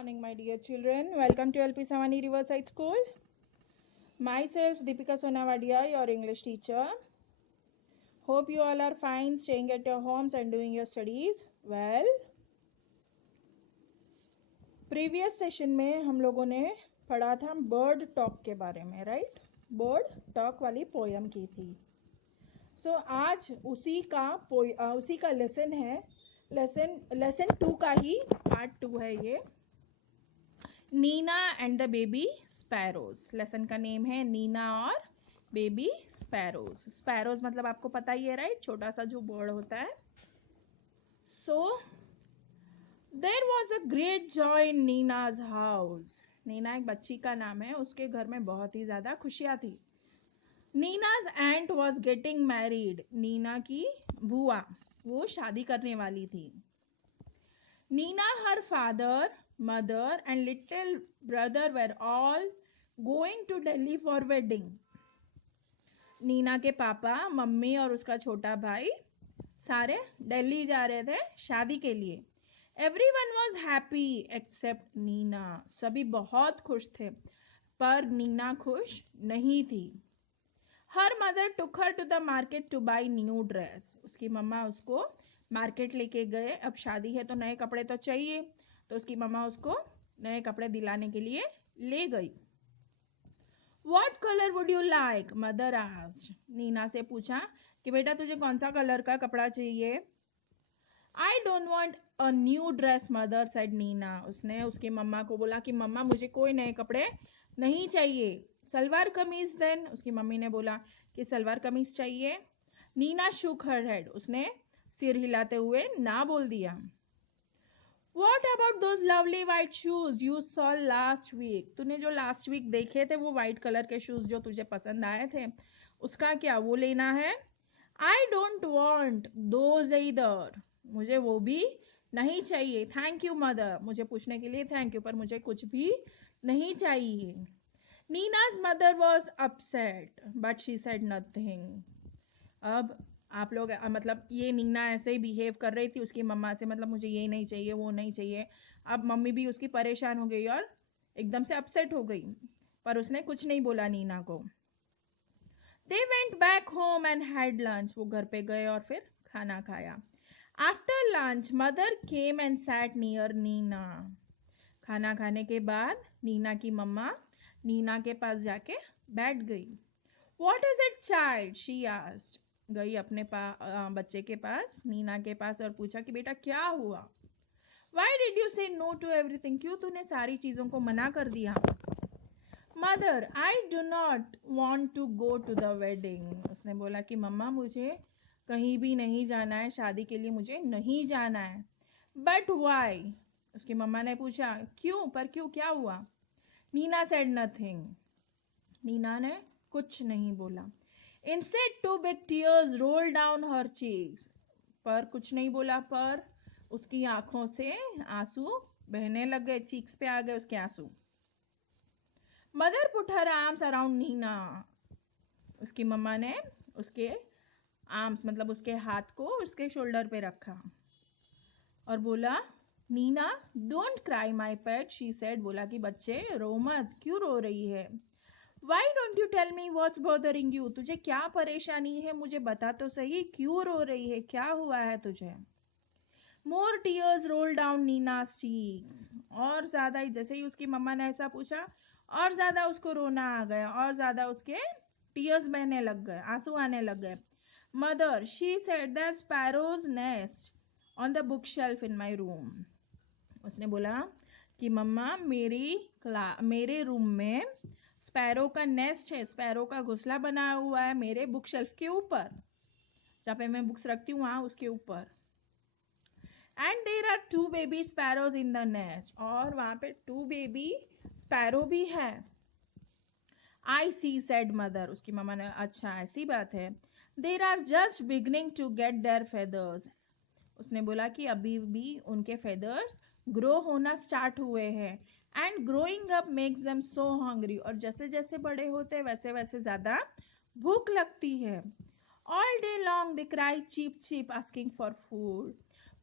morning, my dear children. Welcome to LP Savani Riverside School. Myself, Deepika Sonavadia, your English teacher. Hope you all are fine, staying at your homes and doing your studies. Well, previous session में हम लोगों ने पढ़ा था bird talk के बारे में, right? Bird talk वाली पोयम की थी. सो आज उसी का लेसन है. लेसन 2 का ही पार्ट 2 है ये. Neena and the baby sparrows. Lesson का नेम है नीना और बेबी स्पैरोज. स्पैरोज मतलब आपको पता ही है, राइट? छोटा सा जो बर्ड होता है. So there was a great joy in Neena's house. Neena एक बच्ची का नाम है. उसके घर में बहुत ही ज्यादा खुशियां थी. नीनाज एंट वॉज गेटिंग मैरिड. नीना की बुआ वो शादी करने वाली थी. Nina, her father, mother and little brother were all going to Delhi for wedding. Neena के पापा, मम्मी और उसका छोटा भाई सारे दिल्ली जा रहे थे शादी के लिए. Everyone was happy except Neena. सभी बहुत खुश थे पर नीना खुश नहीं थी. Her mother took her to the market to buy new dress. उसकी मम्मा उसको मार्केट लेके गए. अब शादी है तो नए कपड़े तो चाहिए, तो उसकी मम्मा उसको नए कपड़े दिलाने के लिए ले गई. What color would you like? Mother asked. Neena से पूछा कि बेटा तुझे कौन सा कलर का कपड़ा चाहिए. I don't want a new dress, mother said Neena. उसने उसकी मम्मा को बोला कि मम्मा मुझे कोई नए कपड़े नहीं चाहिए. सलवार कमीज देन. उसकी मम्मी ने बोला कि सलवार कमीज चाहिए. Neena shook her head. उसने सिर हिलाते हुए ना बोल दिया. What about those lovely white shoes you saw last week? तूने जो लास्ट वीक देखे थे वो व्हाइट कलर के शूज जो तुझे पसंद आए थे, उसका क्या वो लेना है? I don't want those either. मुझे वो भी नहीं चाहिए. Thank you mother. मुझे पूछने के लिए थैंक यू, पर मुझे कुछ भी नहीं चाहिए. Nina's mother was upset, but she said nothing. अब आप लोग मतलब ये नीना ऐसे ही बिहेव कर रही थी उसकी मम्मा से, मतलब मुझे ये नहीं चाहिए वो नहीं चाहिए. अब मम्मी भी उसकी परेशान हो गई और एकदम से अपसेट हो गई, पर उसने कुछ नहीं बोला नीना को. They went back home and had lunch. वो घर पे गए और फिर खाना खाया. After lunch, mother came and sat near Nina. खाना खाने के बाद नीना की मम्मा नीना के पास जाके बैठ गई. What is it, child? She asked. गई अपने बच्चे के पास, नीना के पास, और पूछा कि बेटा क्या हुआ. Why did you say no to everything? क्यों तूने सारी चीजों को मना कर दिया. Mother, I do not want to go to the wedding. उसने बोला कि मम्मा मुझे कहीं भी नहीं जाना है, शादी के लिए मुझे नहीं जाना है. But why? उसकी मम्मा ने पूछा क्यों, पर क्यों, क्या हुआ. Neena said nothing. नीना ने कुछ नहीं बोला. Instead, 2 big tears rolled down her cheeks. पर कुछ नहीं बोला, पर उसकी आंखों से आंसू बहने लग गए. चीक्स पे आ गए उसके आंसू. Mother put her arms around Nina. उसकी मम्मा ने उसके आर्म्स मतलब उसके हाथ को उसके शोल्डर पे रखा और बोला Neena don't cry my pet. She said. बोला कि बच्चे रो मत, क्यों रो रही है. Why don't you tell me what's bothering you? तुझे क्या परेशानी है, मुझे बता तो सही, क्यों रो रही है, क्या हुआ है तुझे. More tears rolled down Nina's cheeks. और ज्यादा ही, जैसे ही उसकी मम्मा ने ऐसा पूछा, और ज्यादा उसको रोना आ गया, और ज्यादा उसके टीयर्स बहने लग गए, आंसू आने लग गए. Mother, she said there's sparrow's nest on the bookshelf in my room. उसने बोला कि मम्मा मेरे रूम में स्पैरो का नेस्ट है, स्पैरो का घोंसला बना हुआ है मेरे बुक शेल्फ के ऊपर, जहाँ पे मैं बुक्स रखती हूँ वहां उसके ऊपर. And there are 2 baby sparrows in the nest. और वहां पे 2 बेबी स्पैरो भी है. I see said mother. उसकी मम्मा ने अच्छा ऐसी बात है. There are just beginning to get their feathers. उसने बोला कि अभी भी उनके फेदर्स ग्रो होना स्टार्ट हुए हैं. And growing up makes them so hungry. और जैसे जैसे बड़े होते वैसे वैसे ज्यादा भूख लगती है. All day long they cry cheep cheep asking for food.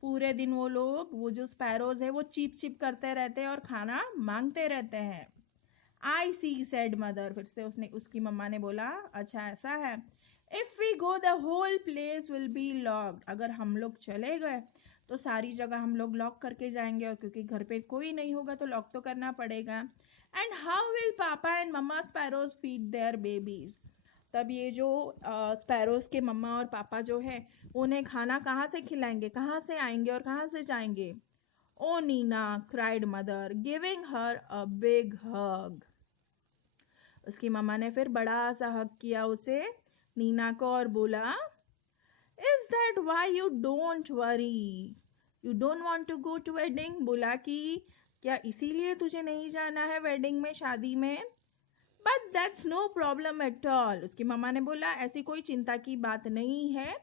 पूरे दिन वो जो स्पैरोज है वो चीप चीप करते रहते हैं और खाना मांगते रहते हैं। आई सी सेड मदर, फिर से उसकी मम्मा ने बोला, अच्छा ऐसा है। If we go the whole place will be locked, अगर हम लोग चले गए तो सारी जगह हम लोग लॉक करके जाएंगे, और क्योंकि घर पे कोई नहीं होगा तो लॉक तो करना पड़ेगा। And how will papa and mamma sparrows feed their babies, तब ये जो स्पैरोज के मम्मा और पापा जो है उन्हें खाना कहाँ से खिलाएंगे, कहाँ से आएंगे और कहाँ से जाएंगे। O Nina, cried mother giving her a big hug, उसकी मम्मा ने फिर बड़ा सा हग किया उसे, नीना को, और बोला, is that why you don't worry, you don't want to go to wedding, बोला कि क्या इसीलिए तुझे नहीं जाना है वेडिंग में, शादी में। But that's no problem at all, उसकी मम्मा ने बोला ऐसी कोई चिंता की बात नहीं है।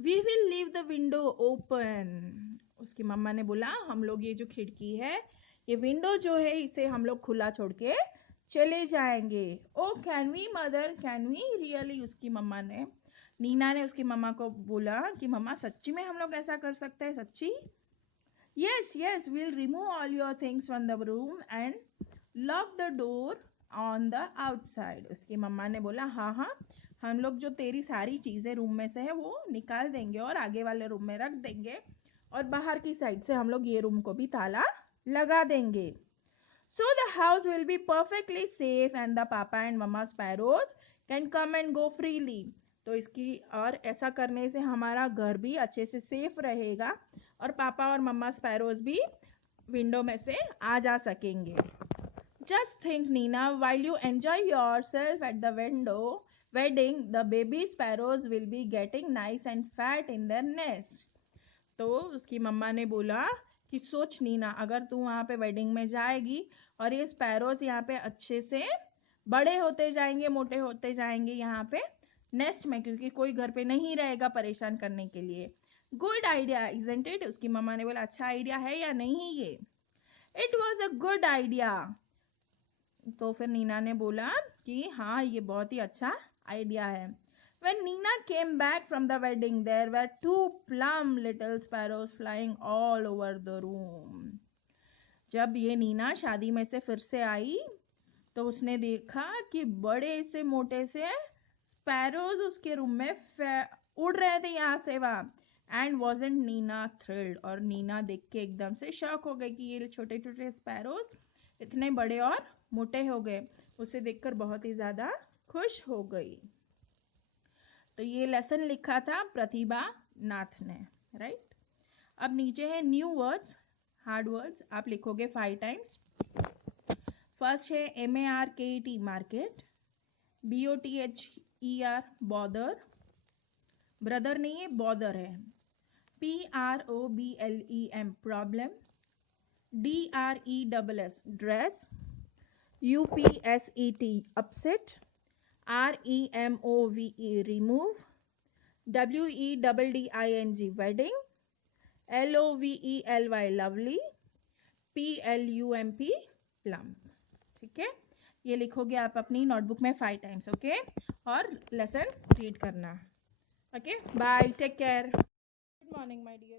We will leave the window open, उसकी मम्मा ने बोला हम लोग ये जो खिड़की है, ये विंडो जो है इसे हम लोग खुला छोड़ के चले जाएंगे। O can we mother, can we really, उसकी मम्मा ने, नीना ने उसकी मम्मा को बोला कि मम्मा सच्ची में हम लोग ऐसा कर सकते हैं, सच्ची। Yes yes, we'll remove all your things from the room and lock the door on the outside, उसकी मम्मा ने बोला हाँ हाँ, हम लोग जो तेरी सारी चीजें रूम में से है वो निकाल देंगे और आगे वाले रूम में रख देंगे, और बाहर की साइड से हम लोग ये रूम को भी ताला लगा देंगे। So the house will be perfectly safe and the papa and mama sparrows can come and go freely. तो इसकी, और ऐसा करने से हमारा घर भी अच्छे से सेफ रहेगा और पापा और मम्मा स्पैरोज भी विंडो में से आ जा सकेंगे। Just think Nina, while you enjoy yourself at the wedding, the baby sparrows will be getting nice and fat in their nest. तो उसकी मम्मा ने बोला कि सोच नीना, अगर तू वहां पे वेडिंग में जाएगी और ये स्पैरोज यहाँ पे अच्छे से बड़े होते जाएंगे, मोटे होते जाएंगे यहाँ पे नेस्ट में, क्योंकि कोई घर पे नहीं रहेगा परेशान करने के लिए। गुड आइडिया इजंट इट, उसकी मम्मा ने बोला अच्छा आइडिया है या नहीं ये। It was a good idea, तो फिर नीना ने बोला कि हाँ ये बहुत ही अच्छा आइडिया है। When Nina came back from the wedding, there were two plump little sparrows flying all over the room. जब ये नीना शादी में से फिर से आई तो उसने देखा कि बड़े से मोटे से स्पैरोज उसके रूम में उड़ रहे थे यहाँ से वहां। एंड वॉजेंट नीना थ्रिल्ड, और नीना देख के एकदम से शॉक हो गई कि ये छोटे छोटे स्पैरोज इतने बड़े और मोटे हो गए, उसे देखकर बहुत ही ज्यादा खुश हो गई। तो ये लेसन लिखा था प्रतिभा नाथ ने, राइट। अब नीचे है न्यू वर्ड्स, हार्ड वर्ड्स, आप लिखोगे 5 टाइम्स। फर्स्ट है MARKET, market. BOTHER, bother, brother नहीं है बॉदर है। PROBLEM, problem. DRESS, dress. UPSET, upset। REMOVE, remove। WEDDING, wedding। LOVELY, lovely। PLUMP, plump। ठीक है, ये लिखोगे आप अपनी नोटबुक में 5 टाइम्स, ओके। और लेसन रीड करना, okay. Bye, take care, good morning my dear.